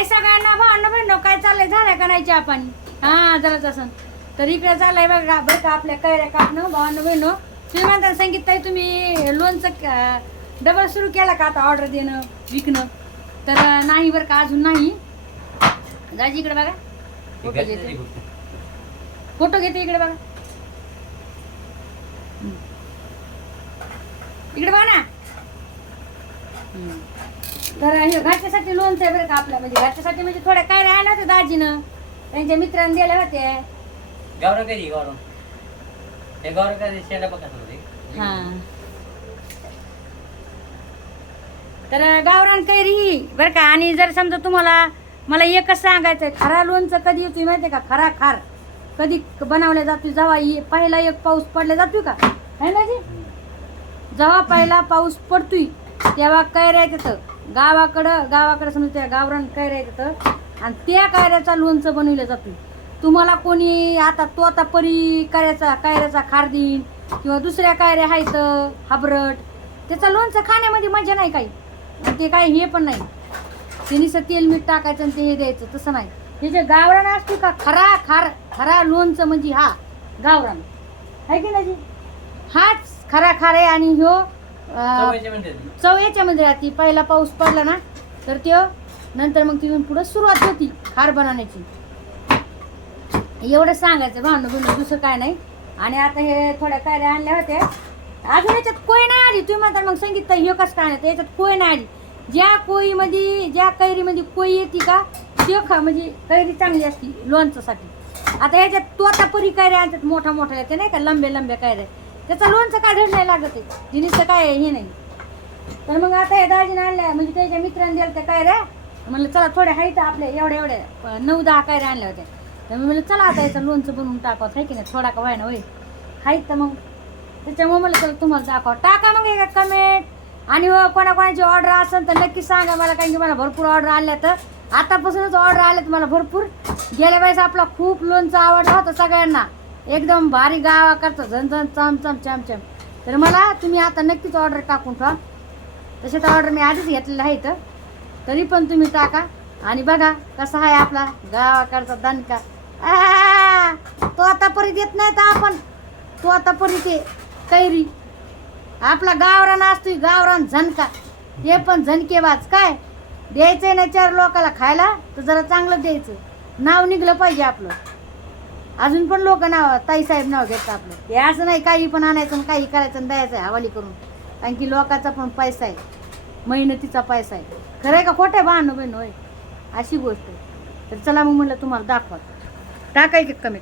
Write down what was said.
हाय सगळ्यांना भावना बहिण काय चाललंय? झालंय का नाही चहा पाणी? हा जराच असं. तर इकडे चाललंय बघा बरं का आपल्या कैऱ्या कापणं भावना बहिण तुम्ही म्हणता संगीत ताई तुम्ही लोनचं डबल सुरू केला का आता ऑर्डर देणं विकणं? तर नाही बरं का अजून नाही. दाजी इकडे बघा. फोटो घेते. फोटो घेते इकडे बघा. इकडे बघा ना. तर हे घरच्यासाठी लोणचं आहे बरं का आपल्या म्हणजे घरच्यासाठी म्हणजे थोड्या काय राहिल्या होत्या दाजीनं त्यांच्या मित्रांनी दिल्या होत्या गौरव कधी गौरव? ते गौरव कधी शेंडा होते हा. तर गावरान कैरी बरं का? आणि जर समजा तुम्हाला मला एकच सांगायचं आहे खरा लोणचं कधी येतोय माहिती आहे का? खरा खार. कधी बनवल्या जातोय जेव्हा पहिला एक पाऊस पडला जातोय का? है ना जी जेव्हा पहिला पाऊस पडतोय तेव्हा कैऱ्या तर गावाकडं गावाकडं समजा त्या गावरान कैऱ्या तर आणि त्या कैऱ्याचा लोणचं बनवलं जातं. तुम्हाला कोणी आता तो आता परी कैऱ्याचा कैऱ्याचा खारदीन किंवा दुसऱ्या कायऱ्या आहेत हाबरट त्याचं लोणचं खाण्यामध्ये मजा नाही काही. आणि ते काय हे पण नाही. ते नुसतं तेल मीठ टाकायचं आणि ते हे द्यायचं तसं नाही. हे जे गावरान असतो का खरा खार खरा लोणचं म्हणजे हा गावरान. आहे की नाही हाच खरा खार आहे आणि ह्यो चव याच्यामध्ये राहते पहिला पाऊस पडला ना तर त्यो नंतर मग तिथून पुढं सुरुवात होती खार बनवण्याची एवढं सांगायचं भांडण बिंड दुसरं काय नाही. आणि आता हे थोड्या काय आणल्या होत्या. अजून याच्यात कोय नाही आली. तुम्ही म्हणता मग संगीत हे कसं काय नाही? याच्यात कोय नाही आली. ज्या कोळीमध्ये ज्या कैरीमध्ये कोळी येते का ते खा म्हणजे कैरी चांगली असते लोणच्यासाठी. आता ह्याच्यात तोता परी कैऱ्या आणतात मोठ्या मोठ्या येते नाही का? लंबे लंबे कैऱ्या. त्याचा लोणचं काय नाही लागत आहे? जिनिसचं काय हे नाही. तर मग आता हे दाजीने आणल्या म्हणजे त्याच्या मित्रांनी ते त्या रे? म्हणलं चला थोड्या आहेत आपल्या एवढ्या एवढ्या नऊ दहा काय आणल्या होत्या. तर मी म्हणलं चला आता याचं लोणचं बनवून टाकावं आहे की नाही? थोडा का व्हायना होय आहेत तर मग. त्याच्यामुळे म्हणलं चला तुम्हाला दाखवा. टाका मग एका कमेंट आणि कोणाकोणाची ऑर्डर असेल तर नक्की सांगा मला कारण की मला भरपूर ऑर्डर आल्या तर. आतापासूनच ऑर्डर आल्यात मला भरपूर. गेल्या वेळेस आपला खूप लोणचं आवडला होता सगळ्यांना. एकदम भारी गावा करतो झन झन चम चम चम चम. तर मला तुम्ही आता नक्कीच ऑर्डर टाकून ठेवा. तसे तर ऑर्डर मी आधीच घेतलेलं आहे इथं. तरी पण तुम्ही टाका. आणि बघा कसा आहे आपला गावाकडचा दणका. तो आता परी देत नाही तर आपण. तो आता परी ते कैरी. आपला गावरान असतोय गावरान झणका. ते पण झणकेबाज. काय? द्यायचंय ना चार लोकाला खायला तर जरा चांगलं द्यायचं. नाव निघलं पाहिजे आपलं. अजून पण लोक नाव ताईसाहेब नाव घेतात आपलं. हे असं नाही काही पण आणायचं आणि काही करायचं आणि द्यायचं आहे हवाली करून. कारण की लोकांचा पण पैसा आहे. मेहनतीचा पैसा आहे. खरं आहे का? खोटं आहे भांडण बहीण होय. अशी गोष्ट आहे. तर चला मग म्हणलं तुम्हाला दाखवा. टाकाय की कमी.